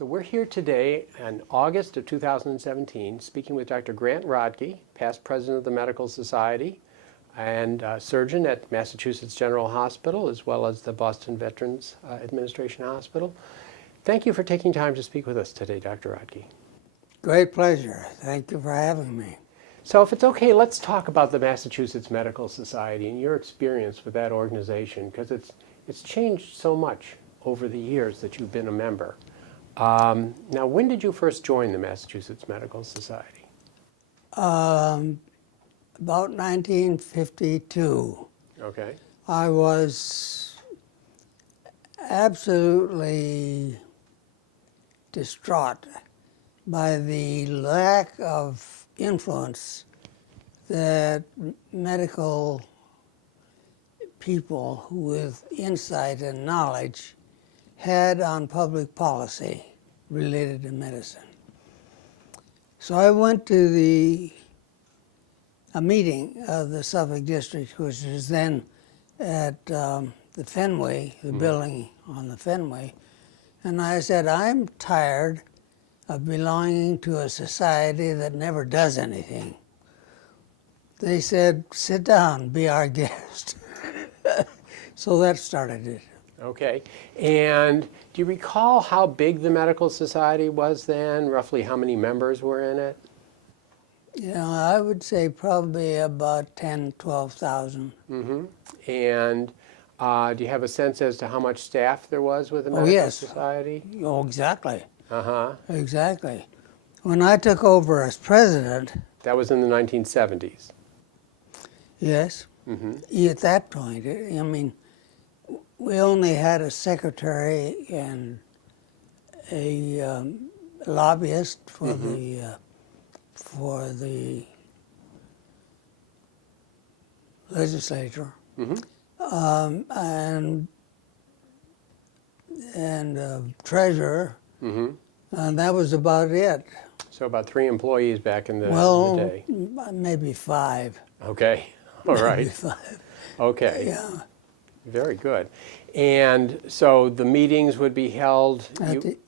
So we're here today in August of 2017 speaking with Dr. Grant Rodkey, past president of the Medical Society and surgeon at Massachusetts General Hospital as well as the Boston Veterans Administration Hospital. Thank you for taking time to speak with us today, Dr. Rodkey. Great pleasure. Thank you for having me. So if it's okay, let's talk about the Massachusetts Medical Society and your experience with that organization, because it's changed so much over the years that you've been a member. Now, when did you first join the Massachusetts Medical Society? About 1952. Okay. I was absolutely distraught by the lack of influence that medical people with insight and knowledge had on public policy related to medicine. So I went to a meeting of the Suffolk District, which was then at the Fenway, the building on the Fenway, and I said, I'm tired of belonging to a society that never does anything. They said, sit down, be our guest. So that started it. Okay. And do you recall how big the Medical Society was then? Roughly how many members were in it? You know, I would say probably about 10, 12,000. Mm-hmm. And do you have a sense as to how much staff there was with the Medical Society? Oh, exactly. Uh-huh. Exactly. When I took over as president... That was in the 1970s. Yes. Mm-hmm. At that point, I mean, we only had a secretary and a lobbyist for the legislature, and a treasurer, and that was about it. So about 3 employees back in the day. Well, maybe 5. Okay. All right. Maybe 5. Okay. Yeah. Very good. And so the meetings would be held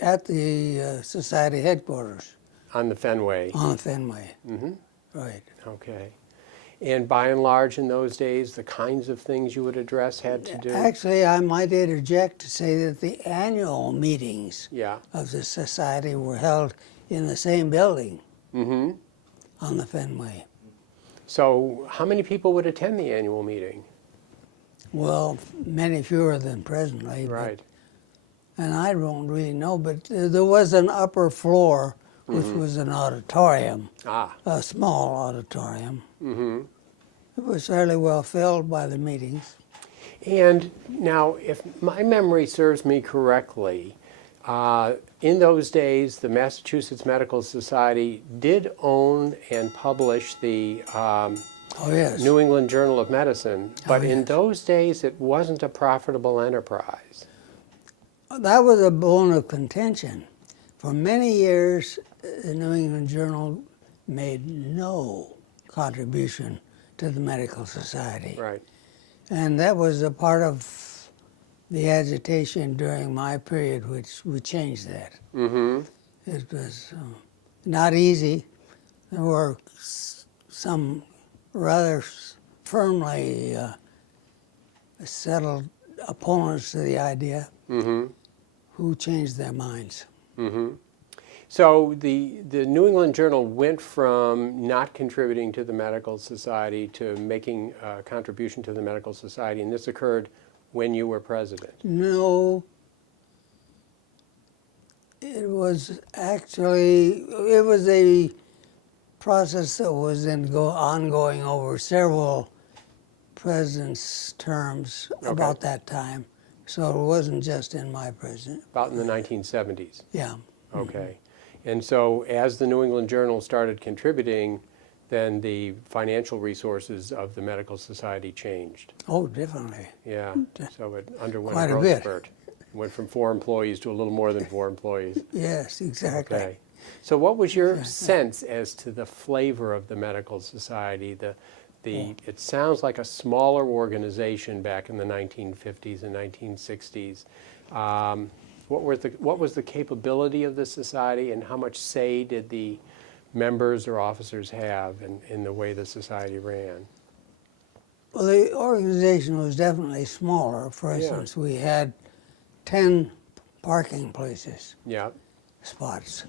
At the society headquarters. on the Fenway. On the Fenway. Right. Okay. And by and large in those days, the kinds of things you would address had to do? Actually, I might interject to say that the annual meetings Yeah. of the society were held in the same building on the Fenway. So how many people would attend the annual meeting? Well, many fewer than presently. Right. And I don't really know, but there was an upper floor, which was an auditorium, a small auditorium. It was fairly well filled by the meetings. And now, if my memory serves me correctly, in those days, the Massachusetts Medical Society did own and publish the New England Journal of Medicine, but in those days it wasn't a profitable enterprise. That was a bone of contention. For many years, the New England Journal made no contribution to the Medical Society. Right. And that was a part of the agitation during my period, which we changed that. It was not easy. There were some rather firmly settled opponents to the idea who changed their minds. So the New England Journal went from not contributing to the Medical Society to making a contribution to the Medical Society, and this occurred when you were president. No, it was actually, it was a process that was ongoing over several presidents' terms about that time. So it wasn't just in my presidency. About in the 1970s? Yeah. Okay. And so as the New England Journal started contributing, then the financial resources of the Medical Society changed. Oh, definitely. Yeah, so it underwent Quite a a growth bit. spurt. Went from 4 employees to a little more than 4 employees. Yes, exactly. Okay. So what was your sense as to the flavor of the Medical Society? It sounds like a smaller organization back in the 1950s and 1960s. What was the capability of the society, and how much say did the members or officers have in the way the society ran? Well, the organization was definitely smaller. For instance, we had 10 parking places, Yeah. spots.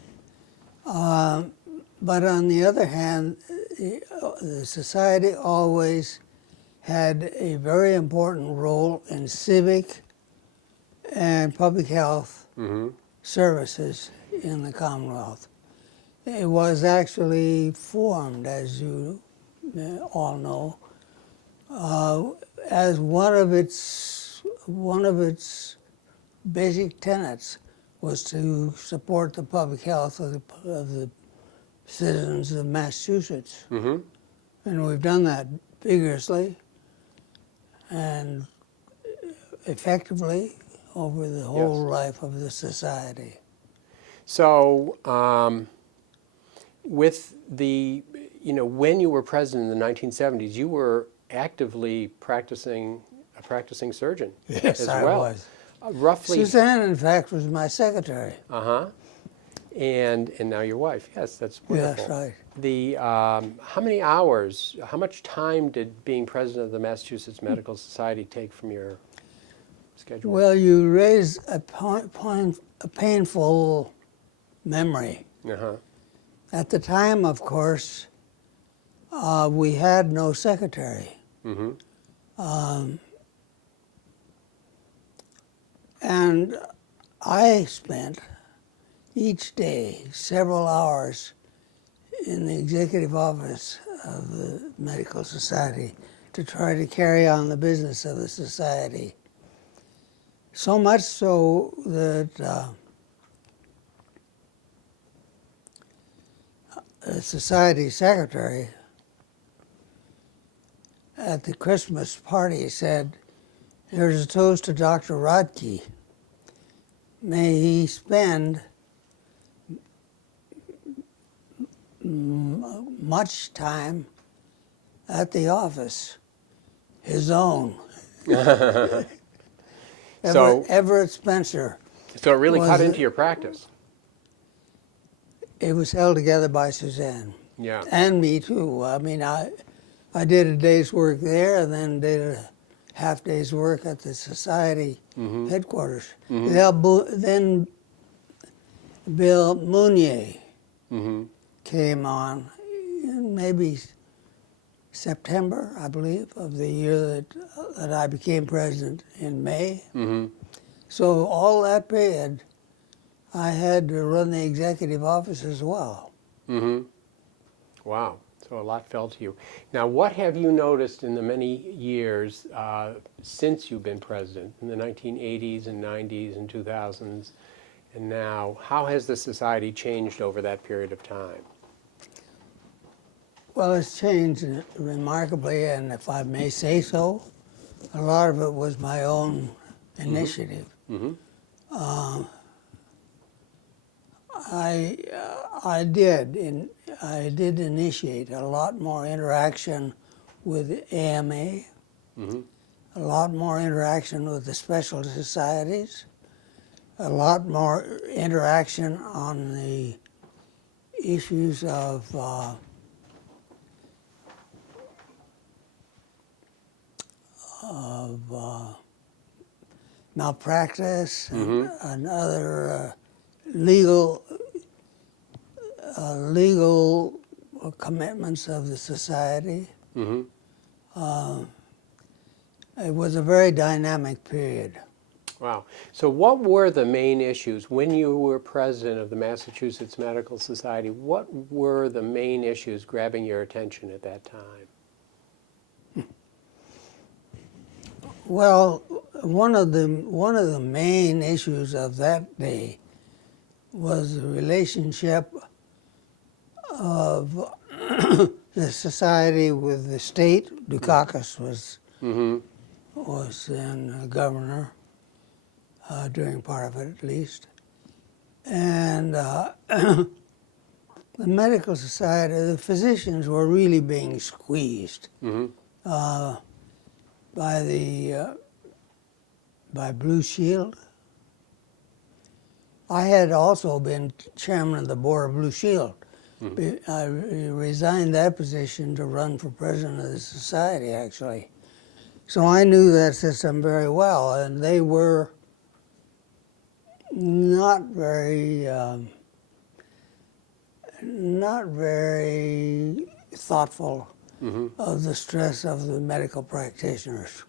But on the other hand, the society always had a very important role in civic and public health services in the Commonwealth. It was actually formed, as you all know, as one of its basic tenets was to support the public health of the citizens of Massachusetts. And we've done that vigorously and effectively over the whole life of the society. So, with the, when you were president in the 1970s, you were actively a practicing surgeon as I well. was. Roughly. Suzanne, in fact, was my secretary. And now your wife. Yes, that's wonderful. Yes, right. The how many hours, how much time did being president of the Massachusetts Medical Society take from your schedule? Well, you raise a painful memory. At the time, of course, we had no secretary. And I spent each day several hours in the executive office of the Medical Society to try to carry on the business of the society. So much so that the society secretary at the Christmas party said, "Here's a toast to Dr. Rodkey. May he spend much time at the office, his own." Everett Spencer. So it really cut into your practice. It was held together by Suzanne. Yeah. And me too. I mean, I did a day's work there and then did a half day's work at the society headquarters. Then Bill Mounier came on in maybe September, I believe, of the year that I became president in May. So all that period, I had to run the executive office as well. Wow. So a lot fell to you. Now, what have you noticed in the many years since you've been president, in the 1980s and 90s and 2000s, and now? How has the society changed over that period of time? Well, it's changed remarkably, and if I may say so, a lot of it was my own initiative. I did initiate a lot more interaction with AMA, a lot more interaction with the special societies, a lot more interaction on the issues of malpractice and other legal commitments of the society. It was a very dynamic period. Wow. So what were the main issues when you were president of the Massachusetts Medical Society? What were the main issues grabbing your attention at that time? Well, one of the main issues of that day was the relationship of the society with the state. Dukakis was then governor during part of it, at least, and the medical society. The physicians were really being squeezed by Blue Shield I had also been chairman of the board of Blue Shield. I resigned that position to run for president of the society, actually. So I knew that system very well, and they were not very thoughtful of the stress of the medical practitioners.